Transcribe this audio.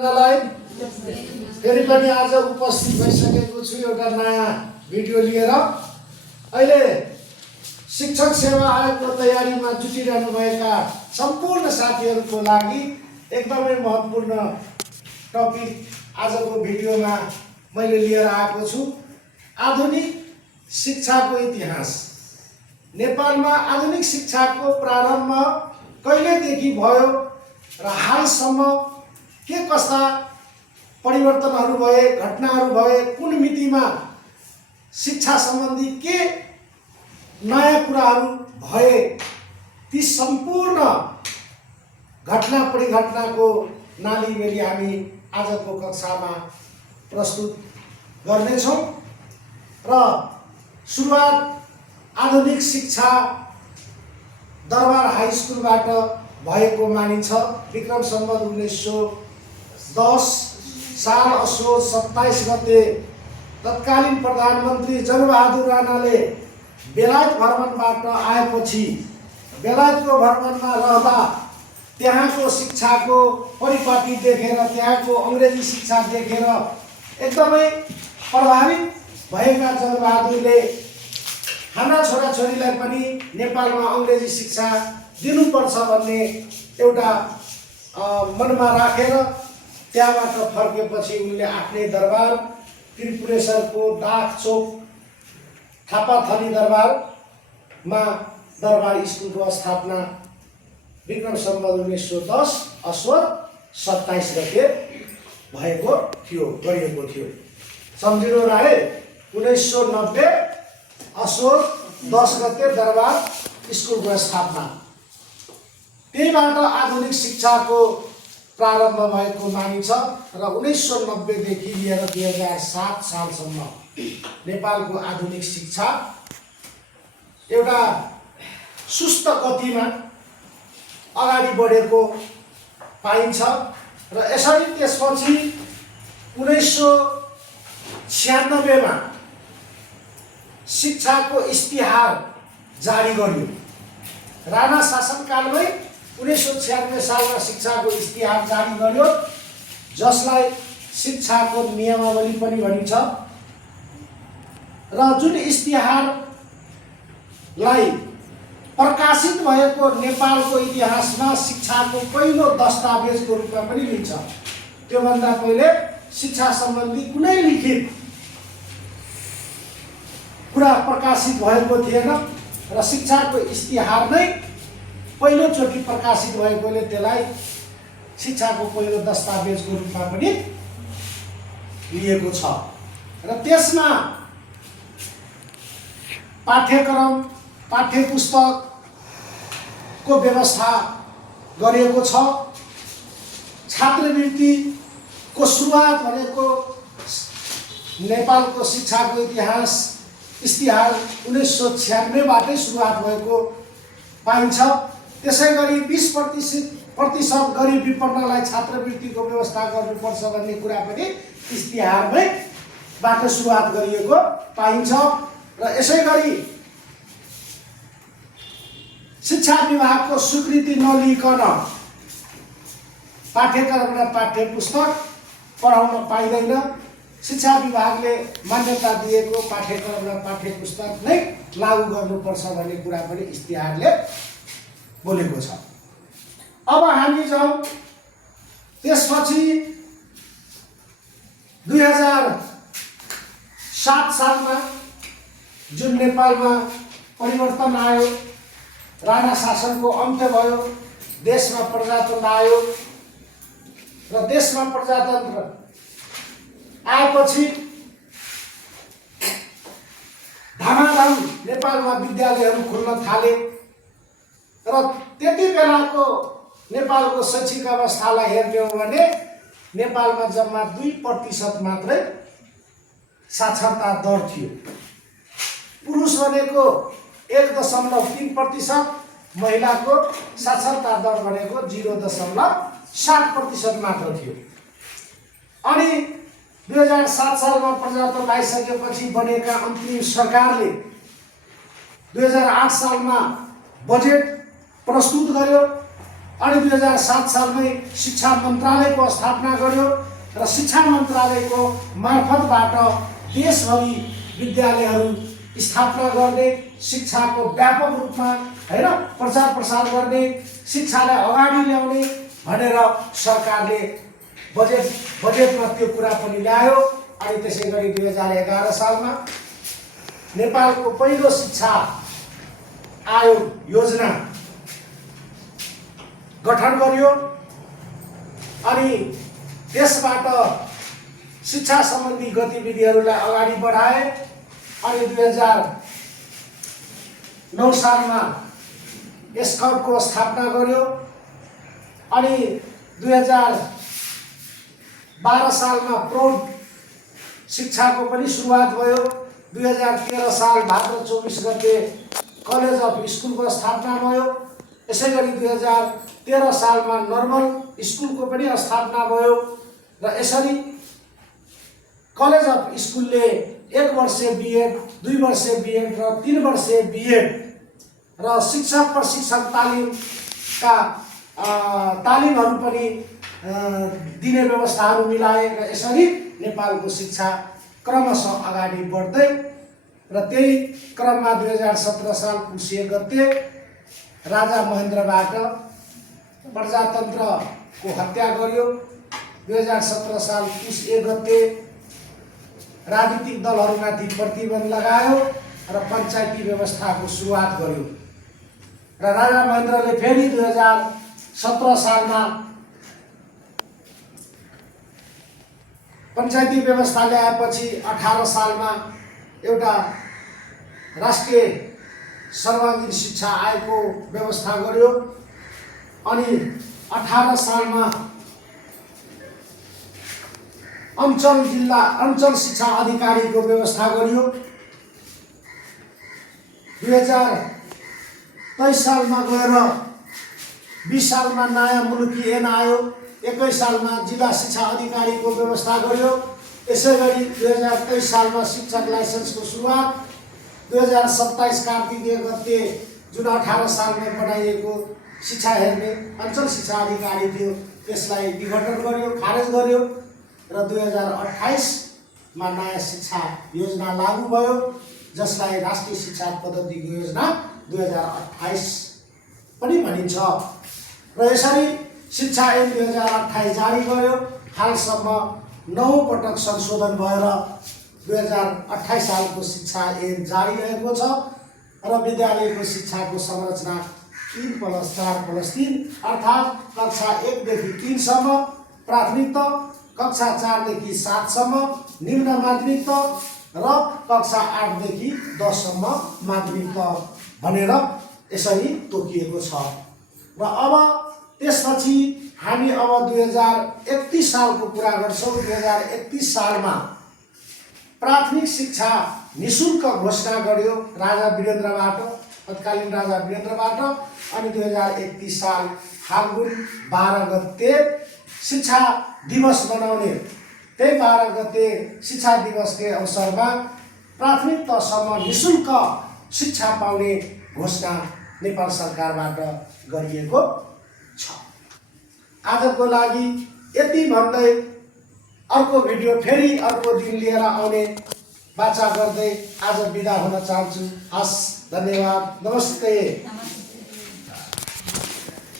फेरि पनि आज उपस्थित भइसकेको छु एउटा नयाँ भिडियो लिएर। अहिले शिक्षक सेवा आयोगको तयारीमा जुटिरहनुभएका सम्पूर्ण साथीहरूको लागि एकदमै महत्त्वपूर्ण टपिक आजको भिडियोमा मैले लिएर आएको छु। आधुनिक शिक्षाको इतिहास। नेपालमा आधुनिक शिक्षाको प्रारम्भ कहिलेदेखि भयो र हालसम्म के कस्ता परिवर्तनहरू भए, घटनाहरू भए, कुन मितिमा शिक्षा सम्बन्धी के नयाँ कुराहरू भए, ती सम्पूर्ण घटना परिघटनाको नालीबेली हामी आजको कक्षामा प्रस्तुत गर्नेछौँ। र सुरुवात आधुनिक शिक्षा दरबार हाई स्कुलबाट भएको मानिन्छ। विक्रम सम्वत 1910 साल असोज 27 गते तत्कालीन प्रधानमन्त्री जङ्गबहादुर राणाले बेलायत भ्रमणबाट आएपछि बेलायतको भ्रमणमा रहँदा त्यहाँको शिक्षाको परिपाटी देखेर, त्यहाँको अङ्ग्रेजी शिक्षा देखेर एकदमै प्रभावित भएका जङ्गबहादुरले हाम्रा छोराछोरीलाई पनि नेपालमा अङ्ग्रेजी शिक्षा दिनुपर्छ भन्ने एउटा मनमा राखेर त्यहाँबाट फर्केपछि उनले आफ्नै दरबार त्रिपुरेश्वरको दागचोक थापाथली दरबारमा दरबार स्कुलको स्थापना विक्रम सम्वत 1910 असोज 27 गते गरिएको थियो। सम्झिनु रहे 1990 असोज 10 गते दरबार स्कुलको स्थापना। त्यहीबाट आधुनिक शिक्षाको प्रारम्भ भएको मानिन्छ र 1990 देखि लिएर 2007 सालसम्म नेपालको आधुनिक शिक्षा एउटा सुस्त गतिमा अगाडि बढेको पाइन्छ र यसरी त्यसपछि 1996 मा शिक्षाको इस्तिहार जारी गरियो। राणा शासनकालमै 1996 सालमा शिक्षाको इस्तिहार जारी गर्यो, जसलाई शिक्षाको नियमावली पनि भनिन्छ। र जुन इस्तिहारलाई प्रकाशित भएको नेपालको इतिहासमा शिक्षाको पहिलो दस्तावेजको रूपमा पनि लिन्छ। त्योभन्दा पहिले शिक्षा सम्बन्धी कुनै लिखित कुरा प्रकाशित भएको थिएन र शिक्षाको इस्तिहार नै पहिलोचोटि प्रकाशित भएकोले त्यसलाई शिक्षाको पहिलो दस्तावेजको रूपमा पनि लिएको छ। र त्यसमा पाठ्यक्रम, पाठ्यपुस्तकको व्यवस्था गरिएको छ। छात्रवृत्तिको सुरुवात भनेको नेपालको शिक्षाको इतिहार 1996 बाटै सुरुवात भएको पाइन्छ। त्यसैगरी 20% गरिब विपन्नलाई छात्रवृत्तिको व्यवस्था गर्नुपर्छ भन्ने कुरा पनि इस्तिहारमै बाट सुरुवात गरिएको पाइन्छ। र यसैगरी शिक्षा विभागको स्वीकृति नलिइकन पाठ्यक्रम र पाठ्यपुस्तक पढाउन पाइँदैन। शिक्षा विभागले मान्यता दिएको पाठ्यक्रम र पाठ्यपुस्तक नै लागू गर्नुपर्छ भन्ने कुरा पनि इस्तिहारले बोलेको छ। अब हामी जाउँ त्यसपछि 2007 सालमा जुन नेपालमा परिवर्तन आयो, राणा शासनको अन्त्य भयो, देशमा प्रजातन्त्र आयो र देशमा प्रजातन्त्र आएपछि धमाधम नेपालमा विद्यालयहरू खुल्न थाले र त्यति बेलाको नेपालको शैक्षिक अवस्थालाई हेर्ने हो भने नेपालमा जम्मा 2% मात्रै साक्षरता दर थियो। पुरुष भनेको 1.3%, महिलाको साक्षरता दर भनेको 0.7% मात्र थियो। अनि 2007 सालमा प्रजातन्त्र आइसकेपछि बनेका अन्तरिम सरकारले 2008 सालमा बजेट प्रस्तुत गर्यो अनि 2007 सालमै शिक्षा मन्त्रालयको स्थापना गर्यो र शिक्षा मन्त्रालयको मार्फतबाट देशभरि विद्यालयहरू स्थापना गर्ने, शिक्षाको व्यापक रूपमा हैन प्रचार प्रसार गर्ने, शिक्षालाई अगाडि ल्याउने भनेर सरकारले बजेटमा त्यो कुरा पनि ल्यायो। अनि त्यसै गरी 2011 सालमा नेपालको पहिलो शिक्षा आयोग योजना गठन गरियो अनि त्यसबाट शिक्षा सम्बन्धी गतिविधिहरूलाई अगाडि बढाए। अनि 2009 सालमा स्काउटको स्थापना गर्यो अनि 2012 सालमा प्रौढ शिक्षाको पनि सुरुवात भयो। 2013 साल भाद्र 24 गते कलेज अफ स्कुलको स्थापना भयो। यसै गरी 2013 सालमा नर्मल स्कुलको पनि स्थापना भयो र यसरी कलेज अफ स्कुलले 1 वर्षीय बिएड, 2 वर्षीय बिएड र 3 वर्षीय बिएड र शिक्षक प्रशिक्षक तालिमका तालिमहरू पनि दिने व्यवस्थाहरू मिलाए र यसरी नेपालको शिक्षा क्रमशः अगाडि बढ्दै र त्यही क्रममा 2017 साल पुस 1 गते राजा महेन्द्रबाट प्रजातन्त्रको हत्या गर्यो। 2017 साल पुस 1 गते राजनीतिक दलहरूमाथि प्रतिबन्ध लगायो र पञ्चायती व्यवस्थाको सुरुवात गर्यो र राजा महेन्द्रले फेरि 2017 सालमा पञ्चायती व्यवस्था ल्याएपछि 18 सालमा एउटा राष्ट्रिय सर्वाङ्गीन शिक्षा आयोगको व्यवस्था गर्यो अनि 18 सालमा अञ्चल शिक्षा अधिकारीको व्यवस्था गरियो। 2023 सालमा गएर 20 सालमा नयाँ मुलुकी ऐन आयो। 21 सालमा जिल्ला शिक्षा अधिकारीको व्यवस्था गर्यो। यसै गरी 2023 सालमा शिक्षक लाइसेन्सको सुरुवात। 2027 कार्तिक 1 गते जुन 18 सालमा बनाइएको शिक्षा हेर्ने अञ्चल शिक्षा अधिकारी थियो त्यसलाई विघटन गर्यो, खारेज गर्यो र 2028 मा नयाँ शिक्षा योजना लागू भयो जसलाई राष्ट्रिय शिक्षा पद्धति योजना 2028 पनि भनिन्छ र यसरी शिक्षा ऐन 2028 जारी गर्यो। हालसम्म 9 पटक संशोधन भएर 2028 सालको शिक्षा ऐन जारी रहेको छ र विद्यालयको शिक्षाको संरचना 3+4+3 अर्थात् कक्षा 1 देखि 3 सम्म प्राथमिक तह, कक्षा 4 देखि 7 सम्म निम्न माध्यमिक तह र कक्षा 8 देखि 10 सम्म माध्यमिक तह भनेर यसरी तोकिएको छ। र अब त्यसपछि हामी अब 2031 सालको कुरा गर्छौं। 2031 सालमा प्राथमिक शिक्षा निशुल्क घोषणा गर्यो राजा वीरेन्द्रबाट, तत्कालीन राजा वीरेन्द्रबाट। अनि 2031 साल फाल्गुन 12 गते शिक्षा दिवस मनाउने, त्यही 12 गते शिक्षा दिवसको अवसरमा प्राथमिक तहसम्म निशुल्क शिक्षा पाउने घोषणा नेपाल सरकारबाट गरिएको छ। आजको लागि यति भन्दै अर्को भिडियो फेरि अर्को दिन लिएर आउने वाचा गर्दै आज बिदा हुन चाहन्छु। हस्, धन्यवाद, नमस्ते।